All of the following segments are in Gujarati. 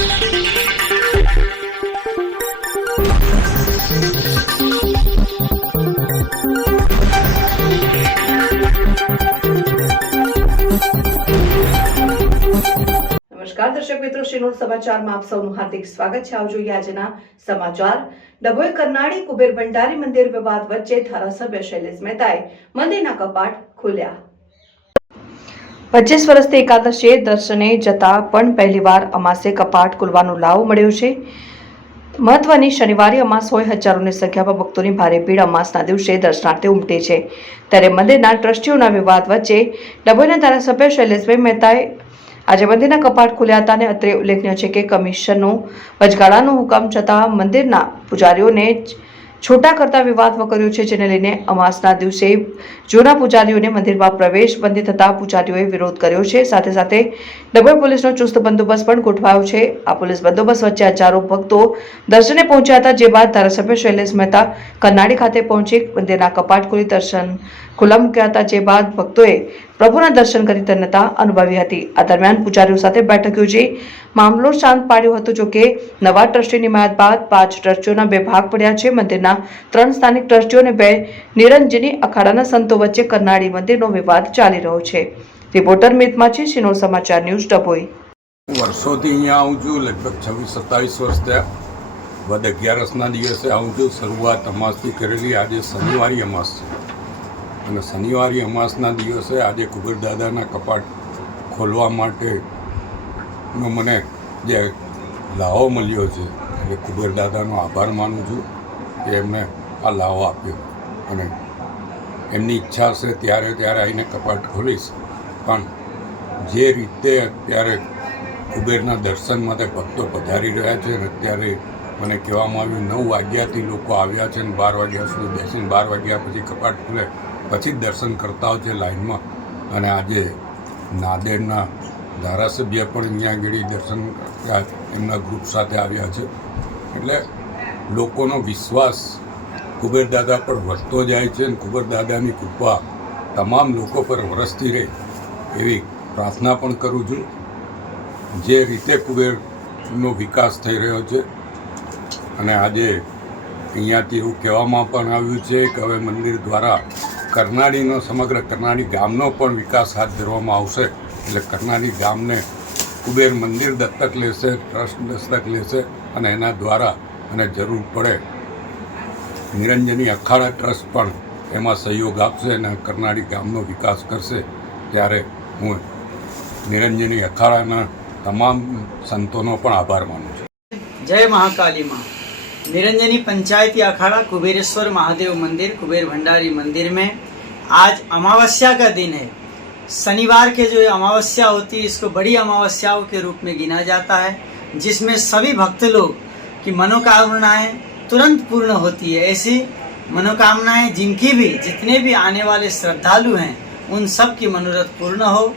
નમસ્કાર, દર્શક મિત્રો શ્રીનોર સમાચારમાં આપ સૌનું હાર્દિક સ્વાગત છે. આવજો આજના સમાચાર. ડભોઈ, કરનાળી, કુબેર, ભંડારી મંદિર વિવાદ વચ્ચે ધારાસભ્ય શૈલેષ મહેતાએ મંદિરના કપાટ ખોલ્યા. પચીસ વર્ષથી એકાદશીએ દર્શને જતા પણ પહેલીવાર અમાસે કપાટ ખુલવાનો લાવો મળ્યો છે. મહત્વની શનિવારે અમાસ હોય હજારોની સંખ્યામાં ભક્તોની ભારે ભીડ અમાસના દિવસે દર્શનાર્થે ઉમટે છે. ત્યારે મંદિરના ટ્રસ્ટીઓના વિવાદ વચ્ચે ડભોઈના ધારાસભ્ય શૈલેષભાઈ મહેતાએ આજે મંદિરના કપાટ ખુલ્યા હતા અને અત્રે ઉલ્લેખનીય છે કે કમિશનનો વચગાળાનો હુકમ છતાં મંદિરના પૂજારીઓને જ છૂટા કરતા વિવાદ વકર્યો છે, જેને લઈને અમાસના દિવસે જૂના પૂજારીઓને મંદિરમાં પ્રવેશ બંધી થતા પૂજારીઓએ વિરોધ કર્યો છે. સાથે સાથે ડબલ પોલીસનો ચુસ્ત બંદોબસ્ત પણ ગોઠવાયો છે. આ પોલીસ બંદોબસ્ત વચ્ચે હજારો ભક્તો દર્શને પહોંચ્યા હતા, જે બાદ ધારાસભ્ય શૈલેષ મહેતા કરનાળી ખાતે પહોંચી મંદિરના કપાટ ખોલી દર્શન ખુલ્લા મૂક્યા હતા, જે બાદ ભક્તોએ પ્રભુના દર્શન કરી ધન્યતા અનુભવી હતી. આ દરમિયાન પૂજારીઓ સાથે બેઠક યોજી મામલો શાંત પાડ્યો હતો જોકે નવા ટ્રસ્ટીની માયાત બાદ પાંચ ટ્રસ્ટીઓના બે ભાગ પડ્યા છે. મંદિરના ત્રણ સ્થાનિક ટ્રસ્ટીઓ અને બે નિરંજની અખાડાના સંતો વચ્ચે કરનાળી મંદિરનો વિવાદ ચાલી રહ્યો છે. રિપોર્ટર મિતમાં છે, શિનોર સમાચાર, ન્યૂઝ ડભોઈ. વર્ષોથી અહીંયા આવું છું, લગભગ છવ્વીસ, સત્તાવીસ વર્ષ થયા. વદ અગિયારસના દિવસે આવું છું. શરૂઆત અમાસથી કરેલી. આજે શનિવારી અમાસ છે. અને શનિવારી અમાસના દિવસે આજે કુબેર દાદાના કપાટ ખોલવા માટેનો મને જે લાહો મળ્યો છે, એટલે કુબેર દાદાનો આભાર માનું છું કે એમને આ લાહો આપ્યો. અને એમની ઈચ્છા હશે ત્યારે ત્યારે આવીને કપાટ ખોલીશ. પણ જે રીતે અત્યારે કુબેરના દર્શન માટે ભક્તો પધારી રહ્યા છે અને અત્યારે મને કહેવામાં આવ્યું, નવ વાગ્યાથી લોકો આવ્યા છે અને બાર વાગ્યા સુધી બેસીને બાર વાગ્યા પછી કપાટ ખુલે. પછી જ દર્શન કરતા હોય છે લાઈનમાં. અને આજે નાદેડના ધારાસભ્ય પણ અહીંયા આગળ દર્શન એમના ગ્રુપ સાથે આવ્યા છે. એટલે લોકોનો વિશ્વાસ કુબેર દાદા પર વધતો જાય છે અને કુબેર દાદાની કૃપા તમામ લોકો પર વરસતી રહે એવી પ્રાર્થના પણ કરું છું. જે રીતે કુબેરનો વિકાસ થઈ રહ્યો છે અને આજે અહીંયાથી એવું કહેવામાં પણ આવ્યું છે કે હવે મંદિર દ્વારા કરનાળીનો સમગ્ર કરનાળી ગામનો પણ વિકાસ હાથ ધરવામાં આવશે. એટલે કરનાળી ગામને કુબેર મંદિર દત્તક લેશે ટ્રસ્ટ દત્તક લેશે અને એના દ્વારા અને જરૂર પડે નિરંજની અખાડા ટ્રસ્ટ પણ એમાં સહયોગ આપશે અને કરનાળી ગામનો વિકાસ કરશે ત્યારે હું નિરંજની અખાડાના તમામ સંતોનો પણ આભાર માનું છું जय महाकाली माँ निरंजनी पंचायती अखाड़ा कुबेरेश्वर महादेव मंदिर कुबेर भंडारी मंदिर में आज अमावस्या का दिन है शनिवार के जो अमावस्या होती है, इसको बड़ी अमावस्याओं के रूप में गिना जाता है, जिसमें सभी भक्त लोग की मनोकामनाएँ तुरंत पूर्ण होती है। ऐसी मनोकामनाएँ जिनकी भी, जितने भी आने वाले श्रद्धालु हैं, उन सब की मनोरथ पूर्ण हो।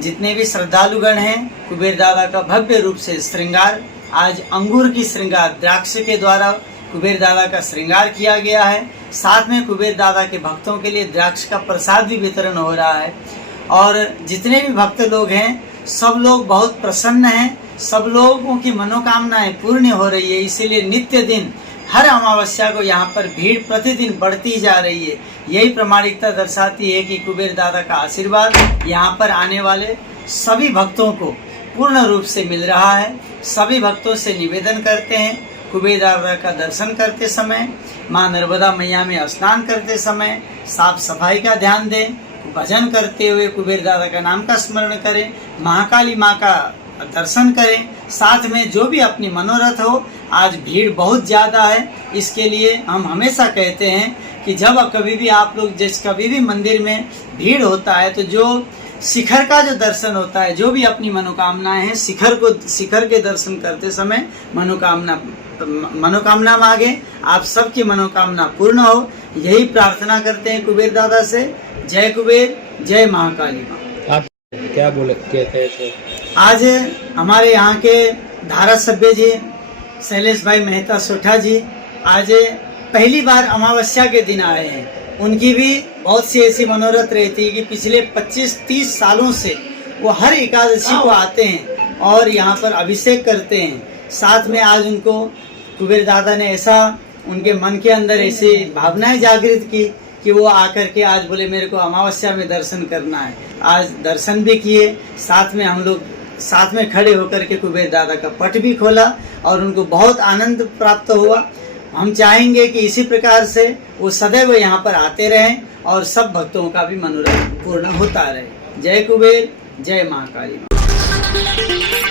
जितने भी श्रद्धालुगण हैं, कुबेर दादा का भव्य रूप से श्रृंगार, आज अंगूर की श्रृंगार द्राक्ष के द्वारा कुबेर दादा का श्रृंगार किया गया है। साथ में कुबेर दादा के भक्तों के लिए द्राक्ष का प्रसाद भी वितरण हो रहा है। और जितने भी भक्त लोग हैं, सब लोग बहुत प्रसन्न हैं। सब लोगों की मनोकामनाएँ पूर्ण हो रही है। इसीलिए नित्य दिन, हर अमावस्या को यहाँ पर भीड़ प्रतिदिन बढ़ती जा रही है। यही प्रमाणिकता दर्शाती है कि कुबेर दादा का आशीर्वाद यहाँ पर आने वाले सभी भक्तों को पूर्ण रूप से मिल रहा है। सभी भक्तों से निवेदन करते हैं, कुबेर दादा का दर्शन करते समय, माँ नर्मदा मैया में स्नान करते समय साफ़ सफ़ाई का ध्यान दें। भजन करते हुए कुबेर दादा का नाम का स्मरण करें, महाकाली माँ का दर्शन करें, साथ में जो भी अपनी मनोरथ हो, आज भीड़ बहुत ज़्यादा है। इसके लिए हम हमेशा कहते हैं कि जब कभी भी आप लोग जिस कभी भी मंदिर में भीड़ होता है तो जो शिखर का जो दर्शन होता है, जो भी अपनी मनोकामनाएँ हैं, शिखर को, शिखर के दर्शन करते समय मनोकामना मनोकामना मांगे। आप सबकी मनोकामना पूर्ण हो। यही प्रार्थना करते हैं कुबेर दादा से। जय कुबेर जय महाकाली माँ। आप क्या बोले कहते थे आज हमारे यहाँ के धारा सभ्य जी शैलेश भाई मेहता सोठा जी आज पहली बार अमावस्या के दिन आए हैं। उनकी भी बहुत सी ऐसी मनोरथ रहती है कि पिछले 25-30 सालों से वो हर एकादशी को आते हैं और यहाँ पर अभिषेक करते हैं। साथ में आज उनको कुबेर दादा ने ऐसा उनके मन के अंदर ऐसी भावनाएँ जागृत की कि वो आकर के आज बोले, मेरे को अमावस्या में दर्शन करना है। आज दर्शन भी किए, साथ में हम लोग, साथ में खड़े होकर के कुबेर दादा का पट भी खोला और उनको बहुत आनंद प्राप्त हुआ। हम चाहेंगे कि इसी प्रकार से वो सदैव यहाँ पर आते रहें और सब भक्तों का भी मनोरथ पूर्ण होता रहे। जय कुबेर, जय महाकाली